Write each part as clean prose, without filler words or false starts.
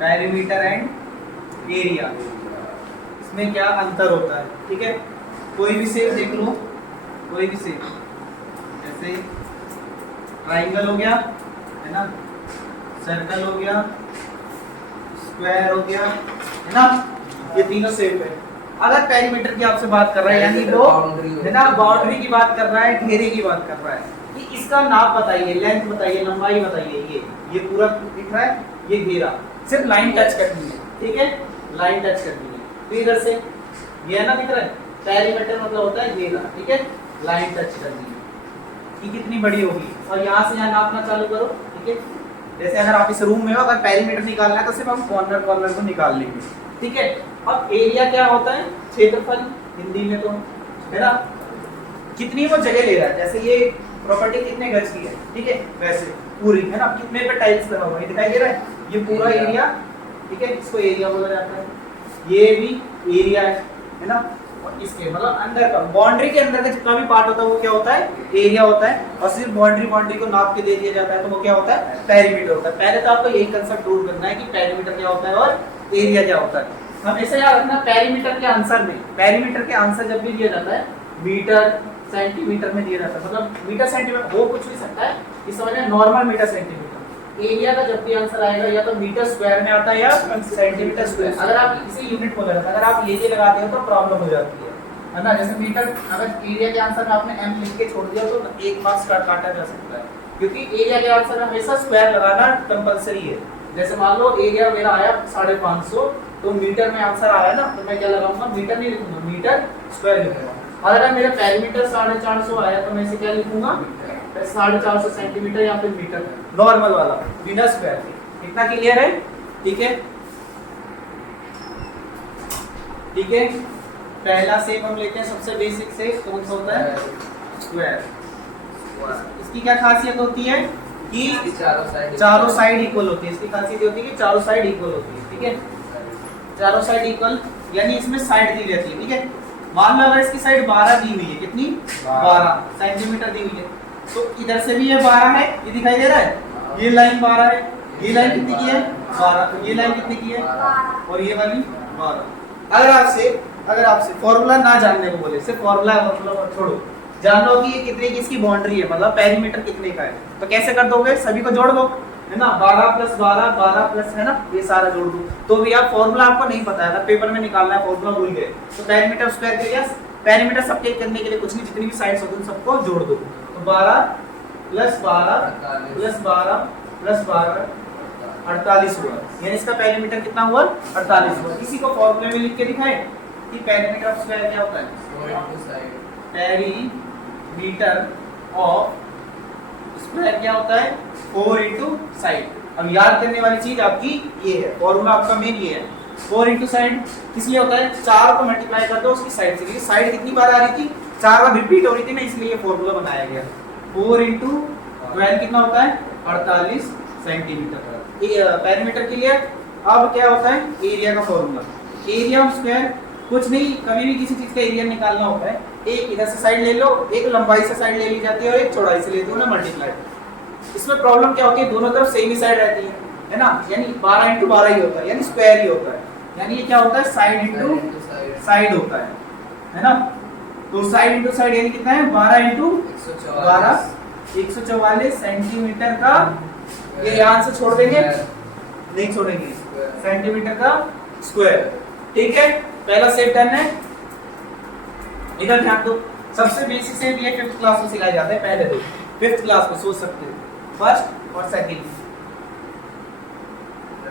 Perimeter and area, इसमें क्या अंतर होता है। ठीक है, कोई भी शेप देख लो, कोई भी शेप, जैसे ट्राइंगल हो गया है ना, सर्कल हो गया, स्क्वायर हो गया है ना, ये तीनों शेप है। अगर पेरीमीटर की आपसे बात कर रहा है, यानी वो है ना बाउंड्री की बात कर रहा है, घेरे की बात कर रहा है कि इसका नाप बताइए, लेंथ बताइए, लंबाई बताइए, ये पूरा दिख रहा है, ये घेरा, सिर्फ लाइन टच करनी है। ठीक है, लाइन टच करनी है, तो इधर से ये है ना दिख रहा है, पेरीमीटर मतलब होता है घेरा। ठीक है, लाइन टच करनी है कि कितनी बड़ी होगी, और यहाँ से यहाँ नापना चालू करो। ठीक है, जैसे अगर आप इस रूम में हो, अगर पेरीमीटर निकालना है तो सिर्फ हम कॉर्नर कॉर्नर को निकाल लेंगे। ठीक है, अब एरिया क्या होता है, क्षेत्रफल हिंदी में तो है ना, कितनी वो जगह ले रहा है, जैसे ये प्रॉपर्टी कितने गज की है। ठीक है, वैसे पूरी है ना, कितने पे टाइल्स लगा हुआ है दिखाई दे रहा है, ये पूरा एरिया। ठीक है, इसको एरिया बोला जाता है, ये भी एरिया है ना, और इसके मतलब अंदर का बाउंड्री के अंदर का जितना भी पार्ट होता है वो क्या होता है, एरिया होता है। और सिर्फ बाउंड्री को नाप के दे दिया जाता है तो वो क्या होता है, पेरीमीटर होता है। पहले तो आपको यही कंसेप्ट दूर करना है कि पेरीमीटर क्या होता है और एरिया क्या होता है। हमेशा याद रखना, पेरीमीटर के आंसर में, पेरीमीटर के आंसर जब भी दिया जाता है मीटर सेंटीमीटर में दिया जाता है, मतलब मीटर सेंटीमीटर हो कुछ भी सकता है, इस समझ में नॉर्मल मीटर सेंटीमीटर। एरिया का जब भी आंसर आएगा या तो मीटर स्क्वायर में आता है या सेंटीमीटर स्क्वायर। अगर आप इसी यूनिट को लगाते हैं, अगर आप ये लगाते हो तो प्रॉब्लम हो जाती है ना। जैसे मीटर, अगर एरिया के आंसर में आपने एम लिख के छोड़ दिया तो एक मार्क्स काटा जा सकता है, क्योंकि एरिया के आंसर में हमेशा स्क्वायर लगाना कंपलसरी है। जैसे मान लो एरिया मेरा आया 550, तो मीटर में आंसर आया ना, तो मैं क्या लगाऊंगा, मीटर नहीं लिखूंगा, मीटर स्क्वायर लिखूंगा। और अगर मेरा पेरीमीटर 450 आया तो मैं इसे क्या लिखूंगा, 450 सेंटीमीटर या फिर मीटर, नॉर्मल वाला बिना स्क्वायर के। इतना क्लियर है। ठीक है, ठीक है, पहला शेप हम लेते हैं, सबसे बेसिक शेप कौन सा होता है, स्क्वायर। इसकी क्या खासियत होती है कि चारों साइड इक्वल होती है। इसकी खासियत होती है कि चारों साइड इक्वल होती है। ठीक है, चारों साइड इक्वल, यानी इसमें साइड दी रहती है। ठीक है, मान लो अगर इसकी साइड 12 दी हुई है, कितनी 12 सेंटीमीटर दी हुई है, तो इधर से भी ये 12 है, ये दिखाई दे रहा है, ये लाइन 12 है, ये लाइन कितनी की है 12, तो ये लाइन कितनी की है, और ये वाली 12। अगर आपसे फॉर्मूला ना जानने को बोले, सिर्फ फॉर्मूला मतलब छोड़ो, जान लो कि ये कितने की इसकी बाउंड्री है, मतलब पेरीमीटर कितने का है, तो कैसे कर दोगे, सभी को जोड़ दो है ना, 12 प्लस 12, 12 प्लस है ना, ये सारा जोड़ दो। तो भी आप फॉर्मूला आपको नहीं पता है, पेपर में निकालना है, फॉर्मूला भूल गए, तो पेरीमीटर स्क्वायर के लिए, पेरीमीटर सबके करने के लिए कुछ नहीं, जितनी भी साइड्स होती हैं सबको जोड़ दो। तो 12 प्लस 12 प्लस 12 प्लस 12 48 हुआ, यानी इसका पेरीमीटर कितना हुआ, 48 हुआ। इसी को फॉर्मूले में लिख के दिखाएं कि पेरीमीटर ऑफ स्क्वायर क्या होता है, पेरीमीटर ऑफ स्क्वायर क्या होता है, 4 इंटू साइड। अब याद करने वाली चीज आपकी ये है, फॉर्मूला आपका मेन ये है, 4 इंटू साइड किस लिए होता है, 4 को मल्टीप्लाई कर दो उसकी साइड से, क्योंकि साइड कितनी बार आ रही थी, 4 बार रिपीट हो रही थी ना, इसलिए ये फॉर्मूला बनाया गया। 4 इंटू 12 कितना होता है, 48 सेंटीमीटर। पेरीमीटर के लिए अब क्या होता है, एरिया का फॉर्मूला, एरिया ऑफ स्क्वायर कुछ नहीं, कभी भी किसी चीज का एरिया निकालना होता है, एक इधर से साइड ले लो, एक लंबाई से साइड ले ली जाती है और एक चौड़ाई से लेते हो ना, मल्टीप्लाई। इसमें प्रॉब्लम क्या होती है, दोनों तरफ सेम ही साइड रहती है ना, यानी 12 इंटू 12 ही होता है, यानी स्क्वायर ही होता है, यानी ये क्या होता है, साइड इंटू साइड होता है ना। तो साइड इंटू साइड यानी कितना है, 12 इंटू 12 144 सेंटीमीटर का, ये यहाँ से छोड़ देंगे, नहीं छोड़ेंगे, सेंटीमीटर का स्क्वायर। ठीक है, पहला शेप डन है। इधर ध्यान दो, सबसे बेसिक शेप ये 5th क्लास में सिखाए जाते हैं, पहले दो 5th क्लास में सोच सकते हो, फर्स्ट और सेकंड।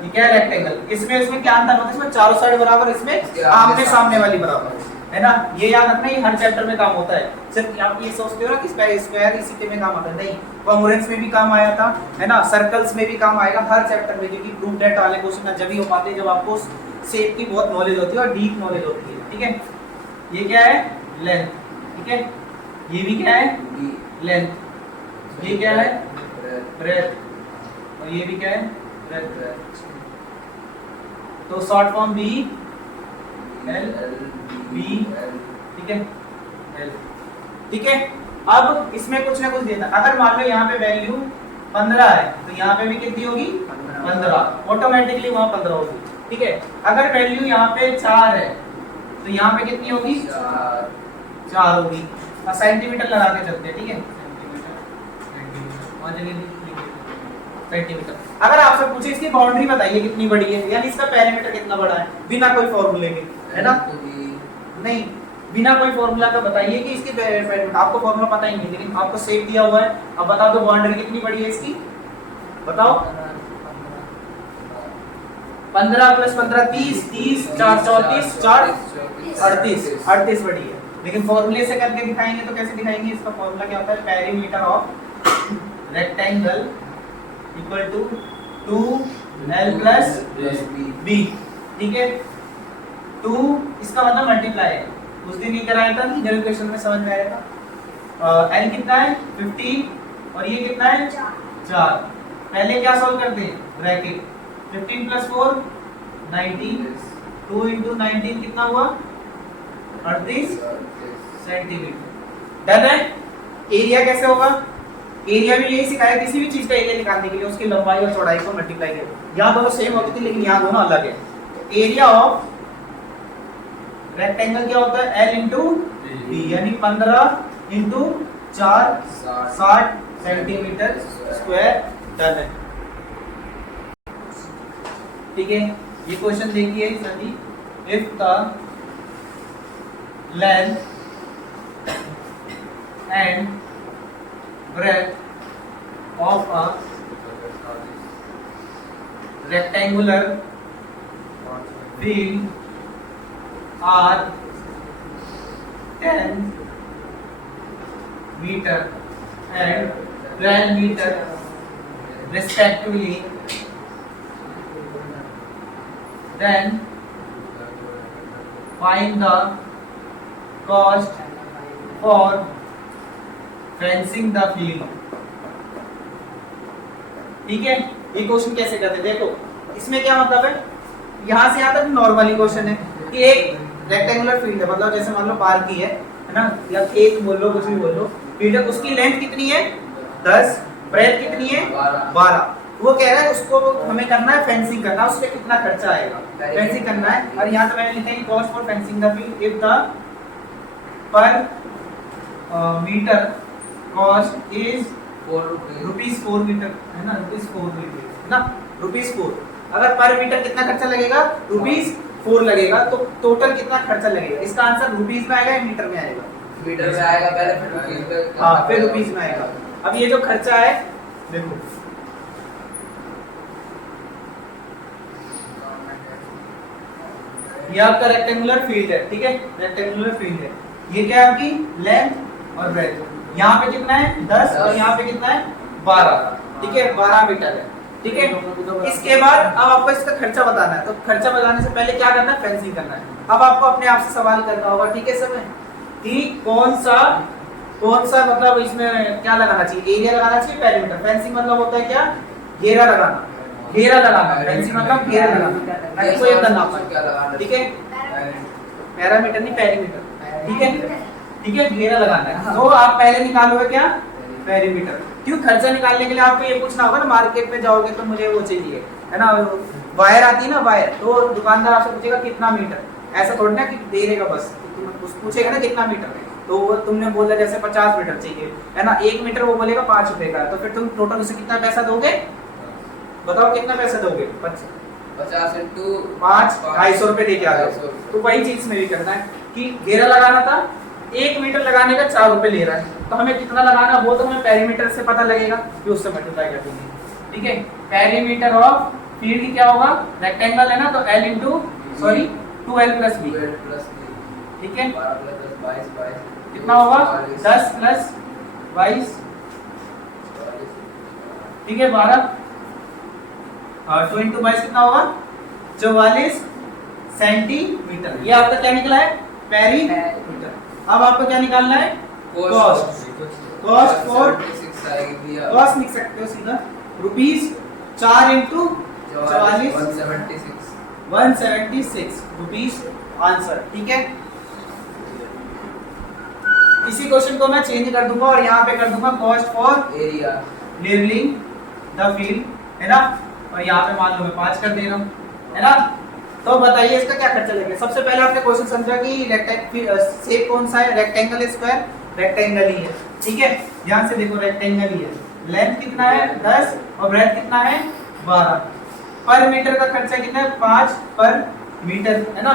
ठीक है, रेक्टेंगल, इसमें क्या अंतर होता है, इसमें चारों साइड बराबर, इसमें आमने सामने वाली बराबर है ना, ये याद रखना, ये हर चैप्टर में काम होता है। सिर्फ आप ये सोचते हो ना कि स्क्वायर इसी के में काम आता है, नहीं, कॉन्ग्रुएंस में भी काम आया था है ना, सर्कल्स में भी काम आएगा, हर चैप्टर में, क्योंकि प्रूफ डेट वाले क्वेश्चन जब ही हो पाते हैं जब आपको शेप की बहुत नॉलेज होती है और डीप नॉलेज होती है। ठीक है, ये क्या है, लेंथ। ठीक है, ये भी क्या है, लेंथ, ये क्या है, ब्रेथ, और ये भी क्या है, ब्रेथ। तो short form B L B, ठीक है, एल। ठीक है, अब इसमें कुछ ना कुछ देना, अगर मान लो यहाँ पे वैल्यू 15 है तो यहाँ पे भी कितनी होगी 15, ऑटोमेटिकली वहाँ 15 होगी। ठीक है, अगर वैल्यू यहाँ पे 4 है तो यहाँ पे कितनी होगी 4 होगी। और सेंटीमीटर लगा के चलते हैं। ठीक है, सेंटीमीटर। अगर आपसे पूछे इसकी बाउंड्री बताइए कितनी बड़ी है, यानी इसका पेरीमीटर कितना बड़ा है, बिना कोई फॉर्मूले के, है ना? नहीं, बिना कोई फॉर्मूला का बताइए कि इसकी पेरीमीटर, आपको फॉर्मूला पता ही नहीं लेकिन आपको शेप दिया हुआ है। अब बता दो बाउंड्री कितनी बड़ी है इसकी, बताओ। 15 + 15 30, 30 4 34 4 38 बड़ी है। लेकिन फॉर्मूले से करके दिखाएंगे तो कैसे दिखाएंगे? इसका फॉर्मूला क्या होता है? Perimeter of rectangle equal to 2l + b। ठीक है, 2 इसका मतलब मल्टीप्लाई है, उस दिन ये कराया था, जनरल क्वेश्चन में समझ में आया था। l कितना है 15 और ये कितना है 4। पहले क्या सॉल्व करते हैं? ब्रैकेट 15 + 4 19, 2 × 19 कितना हुआ 38 सेंटीमीटर। डन है। एरिया कैसे होगा? एरिया भी यही सिखाया, किसी भी चीज का एरिया निकालने के लिए उसकी लंबाई और चौड़ाई को मल्टीप्लाई करें। यहाँ दोनों सेम होती थी लेकिन यहाँ दोनों अलग है। तो एरिया ऑफ रेक्टेंगल क्या होता है? l × b, यानी 15 × 4 60 सेंटीमीटर स्क्वायर। डन है। ठीक है, ये क्वेश्चन देखिए सभी। If the length and breadth of a rectangular field are 10 meter and 12 meter respectively, then find the cost for fencing the field. ठीक है, ये क्वेश्चन कैसे करते हैं देखो। इसमें क्या मतलब है, यहाँ से यहाँ तक नॉर्मली क्वेश्चन है कि एक रेक्टेंगुलर फील्ड है, मतलब जैसे मान लो पार्क की है ना, या खेत बोल लो, कुछ भी बोल लो, फील्ड है, उसकी लेंथ कितनी है 10, ब्रेथ कितनी है 12। वो कह रहा है उसको हमें करना है फेंसिंग करना है, उसके कितना खर्चा आएगा, फेंसिंग करना है। और यहाँ तो मैंने लिखा है cost for fencing the field if the per metre cost is ₹4 metre, है ना, ₹4 मीटर, है ना, ₹4। अगर पर मीटर कितना खर्चा लगेगा ₹4 लगेगा, तो टोटल कितना खर्चा लगेगा? इसका आंसर रुपीस में आएगा या मीटर में आएगा? मीटर में आएगा पहले, फिर रुपीस में। हाँ, फिर रुपीस में आएगा। अब ये जो खर्चा है देखो, ये आपका रेक्टेंगुलर फील्ड है। ठीक है, रेक्टेंगुलर फील्ड है। ये क्या है आपकी लेंथ और ब्रेथ। यहाँ पे कितना है 10 और यहाँ पे कितना है 12। ठीक है, 12 मीटर है। ठीक है, इसके बाद अब आपको इसका खर्चा बताना है। तो खर्चा बताने से पहले क्या करना है? फेंसिंग करना है। अब आपको अपने आप से सवाल करना होगा, ठीक है समय, कि कौन सा मतलब इसमें क्या लगाना चाहिए? एरिया लगाना चाहिए, पेरीमीटर। फेंसिंग मतलब होता है क्या? घेरा लगाना। फेंसिंग मतलब घेरा लगाना, ताकि कोई अंदर ना पाए। ठीक है, पैरामीटर नहीं पेरीमीटर। ठीक है, घेरा लगाना है। तो आप पहले निकालोगे क्या? पेरीमीटर। क्यों? खर्चा निकालने के लिए आपको ये पूछना होगा ना, मार्केट में जाओगे तो मुझे वो चाहिए, है ना, वायर आती है ना वायर, तो दुकानदार आपसे पूछेगा कितना मीटर। ऐसा थोड़ी ना कि दे देगा बस, तुम पूछेगा ना कितना मीटर है, तो तुमने बोला जैसे 50 मीटर चाहिए, है ना, 1 मीटर वो बोलेगा 5 रुपए का, तो फिर तुम टोटल उसे कितना पैसा दोगे? बताओ कितना पैसा दोगे? 50 × 5 250 रुपए दे के आ जाओ। तो वही चीज में भी करना है कि घेरा लगाना था, 1 मीटर लगाने का 4 रुपए ले रहा है, तो हमें कितना लगाना वो तो हमें पेरीमीटर से पता लगेगा, कि उससे मल्टीप्लाई कर देंगे। ठीक है, पेरीमीटर ऑफ फील्ड क्या होगा? रेक्टेंगल है ना, तो L इंटू 2L + B। ठीक है, 12 + 10 22 कितना होगा? 10 + 22। ठीक है, 12 और 2 × 22 कितना होगा? 44 सेंटीमीटर। ये आपका क्या निकला है? पेरीमीटर। अब आपको क्या निकालना है? कॉस्ट फॉर कॉस्ट लिख सकते हो सीधा, ₹4 × 44 176 रुपीस आंसर। ठीक है, इसी क्वेश्चन को मैं चेंज कर दूंगा और यहाँ पे कर दूंगा cost for area levelling the field, है ना, और यहाँ पे मान लो मैं 5 कर दे रहा हूँ, है ना। तो बताइए इसका क्या खर्चा लगेगा। सबसे पहले आपने क्वेश्चन समझा कि शेप कौन सा है, रेक्टेंगल स्क्वायर, रेक्टेंगल ही है, ठीक है। ध्यान से देखो रेक्टेंगल ही है, लेंथ कितना है 10 और ब्रेथ कितना है 12, पर मीटर का खर्चा कितना है 5 पर मीटर, है ना।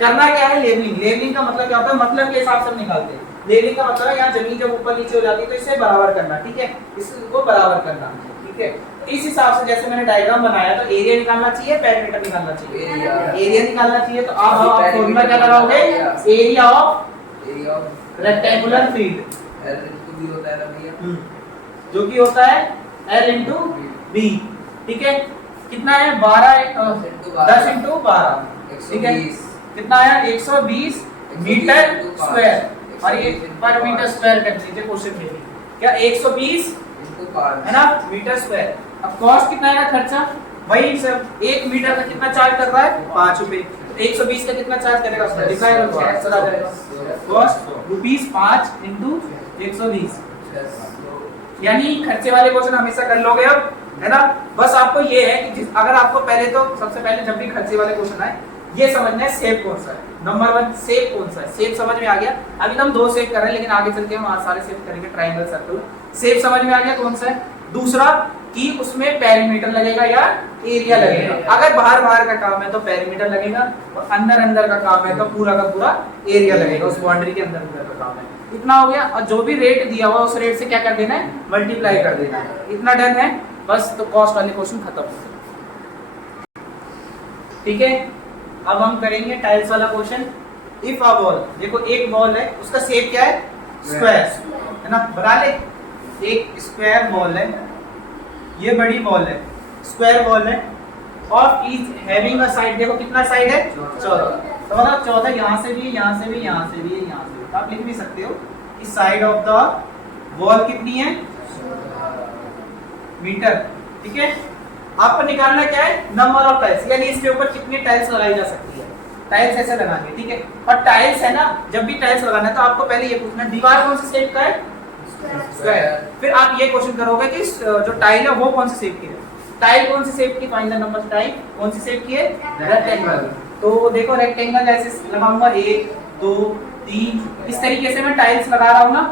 करना क्या है, लेवलिंग। लेवलिंग का मतलब क्या होता है, मतलब के हिसाब से हम निकालते हैं। लेवलिंग का मतलब है यहाँ जमीन जब ऊपर नीचे हो जाती है तो इसे बराबर करना, ठीक है, इसको बराबर करना, ठीक है। इस हिसाब से जैसे मैंने डायग्राम बनाया तो एरिया निकालना चाहिए, पेरीमीटर निकालना चाहिए, एरिया निकालना चाहिए। तो आप फॉर्मूला क्या लगाओगे, area of rectangular field, L into B होता है ना भैया, जो कि होता है L into B, ठीक है। कितना है 10 into 12, ठीक है। कितना है 120 मीटर स्क्वायर, और ये पर मीटर स्क्वायर कर लीजिए क्वेश्चन में भी, क्या 120 है ना मीटर स्क्वायर। अब कॉस्ट कितना है खर्चा, वही सब 1 मीटर का कितना चार्ज कर रहा है 5 रुपए, 120 का कितना चार्ज करेगा उसका डिवाइड हो जाएगा, चला जाएगा कॉस्ट ₹5 into 120, यानी खर्चे वाले क्वेश्चन हमेशा कर लोगे अब, है ना। बस आपको ये है कि अगर आपको पहले तो सबसे पहले जब भी खर्चे वाले क्वेश्चन आए ये समझना है शेप कौन सा है, नंबर 1 शेप कौन सा है, शेप समझ में आ गया। अभी हम 2 शेप कर रहे हैं लेकिन आगे चल के हम सारे शेप करेंगे, ट्रायंगल, सर्कल, शेप समझ में आ गया कौन सा है। दूसरा कि उसमें पेरीमीटर लगेगा या एरिया लगेगा। अगर बाहर बाहर का काम है तो पेरीमीटर लगेगा, और अंदर अंदर का काम है तो पूरा का पूरा एरिया लगेगा, उस बाउंड्री के अंदर अंदर का काम है। इतना हो गया, और जो भी रेट दिया हुआ उस रेट से क्या कर देना है, मल्टीप्लाई कर देना है। इतना डन है बस, तो कॉस्ट वाले क्वेश्चन खत्म हो गए, ठीक है। अब हम करेंगे टाइल्स वाला क्वेश्चन। इफ अ बॉल, देखो एक बॉल है, उसका शेप क्या है, स्क्वायर, है ना, बना ले। एक स्क्वायर बॉल है, ये बड़ी बॉल है, स्क्वायर बॉल है, और इज हैविंग अ साइड, देखो कितना साइड है 14, तो मतलब 14 यहाँ से भी, यहाँ से भी, यहाँ से भी, यहाँ से भी। आप लिख भी सकते हो कि साइड ऑफ द बॉल कितनी है मीटर, ठीक है। आपको निकालना क्या है, नंबर ऑफ टाइल्स, यानी इसके ऊपर कितनी टाइल्स लगाई जा सकती है। टाइल्स ऐसे लगानी है, ठीक है। और टाइल्स है ना, जब भी टाइल्स लगाना है तो आपको पहले ये पूछना दीवार कौन से शेप का है, स्क्वायर। फिर आप ये क्वेश्चन करोगे कि जो टाइल है वो कौन से शेप की है, टाइल कौन सी शेप की, फाइंड द नंबर टाइल कौन सी शेप की है, रेक्टेंगल। तो देखो रेक्टेंगल ऐसे लगाऊंगा 1 2 3, इस तरीके से मैं टाइल्स लगा रहा हूँ ना,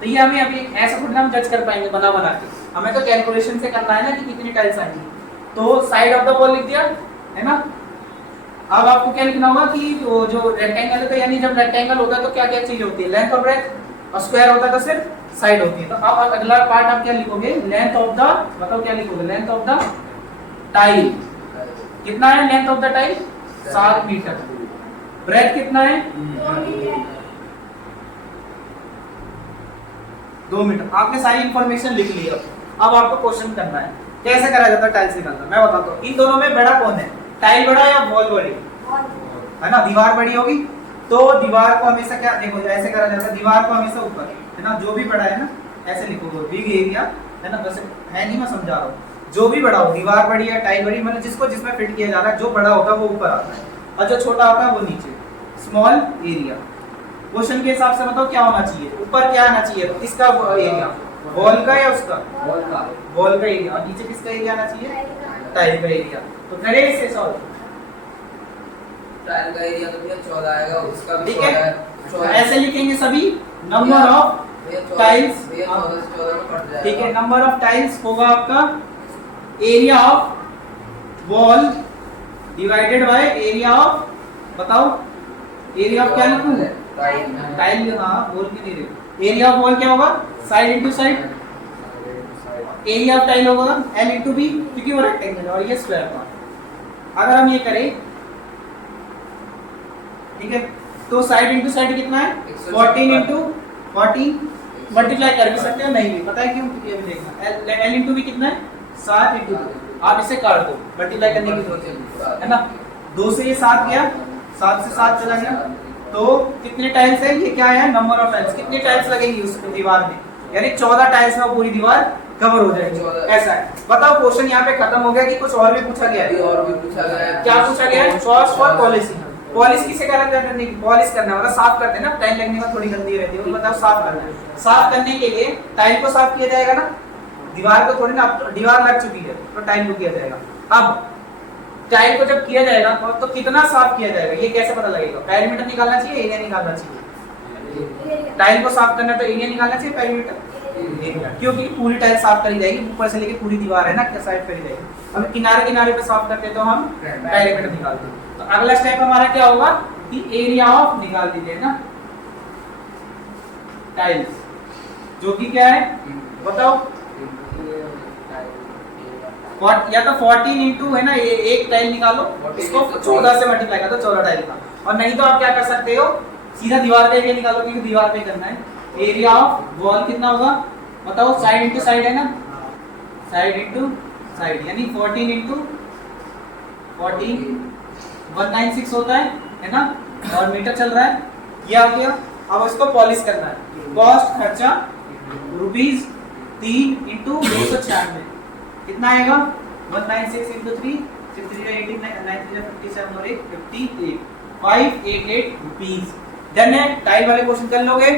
तो ये हमें अभी ऐसा थोड़ी हम जज कर पाएंगे बना बना के, हमें तो कैलकुलेशन से करना है ना कि कितनी टाइल्स आएंगी। तो साइड ऑफ द बॉल लिख दिया, है ना। अब आपको क्या लिखना होगा कि जो रेक्टेंगल है, तो यानी जब रेक्टेंगल होता है तो क्या क्या चीज होती है, लेंथ और ब्रेथ, और स्क्वायर होता है तो सिर्फ साइड होती है। तो अब अगला पार्ट आप क्या लिखोगे, लेंथ ऑफ द, बताओ क्या लिखोगे, लेंथ ऑफ द टाइल। कितना है length of the tile, 7 metre. Breadth कितना है 2 मीटर। आपने सारी इंफॉर्मेशन लिख ली। अब आपको क्वेश्चन करना है कैसे करा जाता है टाइल्स निकालना, मैं बताता हूँ। इन दोनों में बड़ा कौन है, टाइल बड़ा या वॉल बड़ी, है ना। दीवार बड़ी होगी तो दीवार को हमेशा क्या, देखो ऐसे करा जाता है, दीवार को हमेशा ऊपर, है ना, जो भी बड़ा है ना ऐसे लिखोगे, बिग एरिया, है ना, वैसे है नहीं, मैं समझा रहा हूँ। जो भी बड़ा हो, दीवार बड़ी है टाइल बड़ी, मतलब जिसको जिसमें फिट किया जा रहा है, जो बड़ा होता है वो ऊपर आता है और जो छोटा होता है वो नीचे, स्मॉल एरिया। क्वेश्चन के हिसाब से बताओ क्या होना चाहिए, ऊपर क्या आना चाहिए, तो इसका एरिया वॉल का या उसका, वॉल का एरिया, और नीचे किसका एरिया आना चाहिए, टाइल का एरिया। तो करें इसे सॉल्व। टाइल का एरिया तो भैया 14 आएगा, उसका भी ठीक है, 14 ऐसे लिखेंगे सभी, नंबर ऑफ टाइल्स, ठीक है, नंबर ऑफ टाइल्स होगा आपका area of wall divided by area of, बताओ एरिया ऑफ क्या लिखूं, टाइल, हाँ वॉल की नहीं लिखूं, एरिया ऑफ वॉल क्या होगा, side into side, area of tile होगा L इनटू B, क्योंकि वो रेक्टेंगल है और ये स्क्वायर पार्ट। अगर हम ये करें, ठीक है, तो साइड इनटू साइड कितना है 14 इनटू 14, मल्टीप्लाई कर भी सकते हो, नहीं भी पता है क्यों, ये भी देखना। L इनटू B कितना है 7 इनटू 2, आप इसे काट दो, मल्टीप्लाई करने की जरूरत है ना। 2 से ये 7 गया, 7 से 7 चला गया, तो कितने टाइल्स है, ये क्या है नंबर ऑफ टाइल्स, कितनी टाइल्स लगेंगी उस दीवार में, यानी 14 टाइल्स में पूरी दीवार कवर हो जाएगी, ऐसा है। बताओ क्वेश्चन यहाँ पे खत्म हो गया कि कुछ और भी पूछा गया है, और भी पूछा गया है, क्या पूछा गया है, सॉस फॉर पॉलिशिंग। पॉलिश किसे करने की, पॉलिश करना मतलब साफ करते हैं ना, टाइल लगने में थोड़ी गंदी रहती है, वो बताओ साफ करना है। साफ करने के लिए टाइल को साफ किया जाएगा ना, दीवार को थोड़ी ना, अब तो दीवार लग चुकी है तो टाइल को किया जाएगा। अब टाइल को जब किया जाएगा तो कितना साफ किया जाएगा ये कैसे पता लगेगा? पेरीमीटर निकालना चाहिए, एरिया निकालना चाहिए। टाइल को साफ करना है तो एरिया निकालना चाहिए, पेरीमीटर एरिया, क्योंकि पूरी टाइल साफ करी जाएगी, ऊपर से लेके पूरी दीवार है ना साइड करी जाएगी। अब किनारे किनारे पे साफ करते हैं तो हम पेरीमीटर निकालते हैं। तो अगला स्टेप हमारा क्या होगा कि एरिया ऑफ निकाल दीजिए ना टाइल्स, जो कि क्या है बताओ? या तो 14 इंटू है ना, ये एक टाइल निकालो, इसको 14 से मल्टीप्लाई कर दो, 14 टाइल का। और नहीं तो आप क्या कर सकते हो, सीधा दीवार का एरिया निकालो, क्योंकि दीवार पे करना है। एरिया ऑफ वॉल कितना होगा बताओ? साइड इंटू साइड है ना, साइड इंटू साइड, यानी 14 इंटू 14 196 होता है ना, और मीटर चल रहा है, ये आ गया। अब इसको पॉलिश करना है। कॉस्ट खर्चा रुपीज 3 इंटू 296 कितना आएगा? 196 इंटू 3 3 18 57 और 58 588 रुपीज। डन है? टाइल वाले क्वेश्चन कर लोगे?